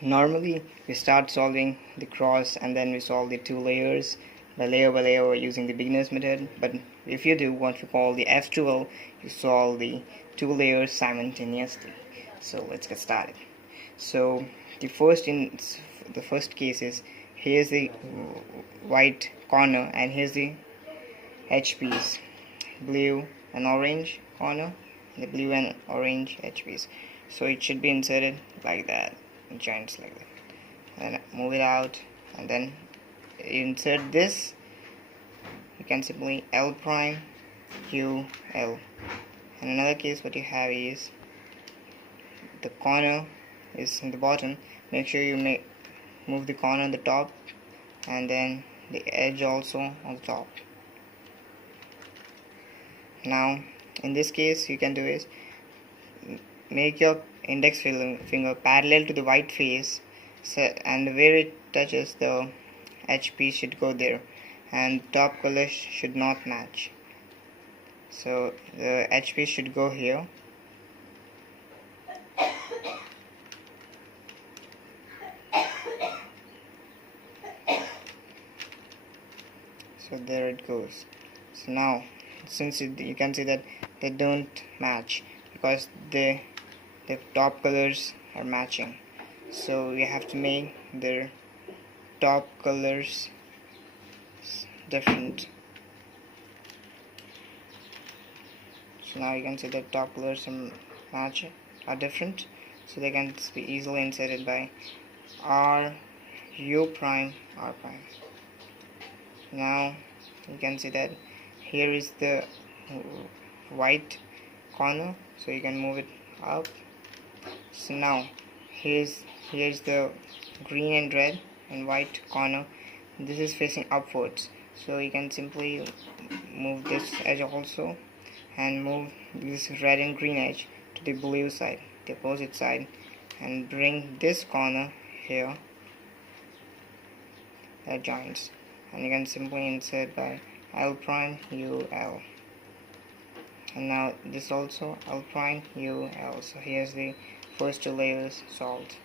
Normally we start solving the cross and then we solve the two layers by layer using the beginner's method, but if you do what we call the F2L, you solve the two layers simultaneously. So let's get started. So the first case is, here's the white corner and here's the HPs, blue and orange corner, the blue and orange HPs. So it should be inserted like that, joints like that, and move it out, and then insert this. You can simply L prime U L. In another case, what you have is the corner is in the bottom. Make sure you move the corner on the top, and then the edge also on the top. Now in this case, you can do is make your index finger parallel to the white face, and where it touches the HP should go there, and top color should not match. So the HP should go here. So there it goes. So now since you can see that they don't match because the top colors are matching, so we have to make their top colors different. So now you can see that top colors are different, so they can be easily inserted by R U prime R prime. Now you can see that here is the white corner, so you can move it up. So now here's the green and red and white corner. This is facing upwards, so you can simply move this edge also and move this red and green edge to the blue side, the opposite side, and bring this corner here that joins, and you can simply insert by L prime U L. And now this also L prime U L. So here's the first two layers solved.